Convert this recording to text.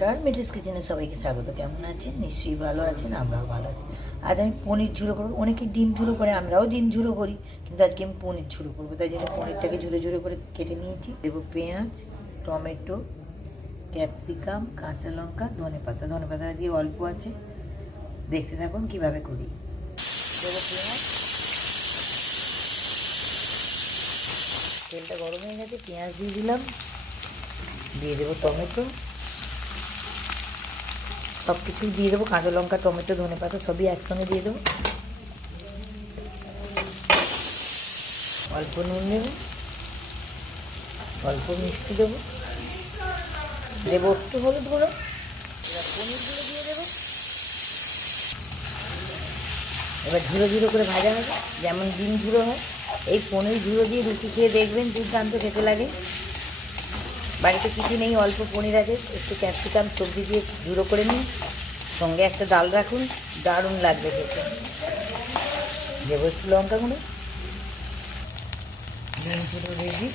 নমস্কার, মিঠিস কিচেনে সবাইকে স্বাগত। কেমন আছেন? নিশ্চয়ই ভালো আছেন, আমরাও ভালো আছি। আজ আমি পনির ঝুড়ো করবো। অনেকে ডিম ঝুড়ো করে, আমরাও ডিম ঝুড়ো করি, কিন্তু আজকে আমি পনির ঝুড়ো করবো। তাই জন্য পনিরটাকে ঝুড়ো ঝুড়ো করে কেটে নিয়েছি। দেবো পেঁয়াজ, টমেটো, ক্যাপসিকাম, কাঁচা লঙ্কা, ধনেপাতা। ধনেপাতা দিয়ে অল্প আছে, দেখতে থাকুন কীভাবে করি। দেবো পেঁয়াজ, তেলটা গরম হয়ে গেছে, পেঁয়াজ দিয়ে দিলাম, দিয়ে দেবো টমেটো, সব কিছুই দিয়ে দেবো, কাঁচা লঙ্কা, টমেটো, ধনেপাতা সবই একসঙ্গে দিয়ে দেবো। অল্প নুন দেবো, অল্প মিষ্টি দেবো, দেবো একটু হলুদ গুঁড়ো। এবার পনিরগুলো দিয়ে দেবো। এবার ঝুড়ো ঝুড়ো করে ভাজা হবে, যেমন ডিম ঝুড়ো হয়। এই পনির ঝুড়ো দিয়ে রুটি খেয়ে দেখবেন, দুর্দান্ত খেতে লাগে। বাড়িতে কিছু নেই, অল্প পনির আছে, একটু ক্যাপসিকাম সবজি দিয়ে ঝুড়ো করে নিন, সঙ্গে একটা ডাল রাখুন, দারুণ লাগবে খেতে। দেবো একটু লঙ্কা গুঁড়ো। ডিম ঝুড়ো রেডি।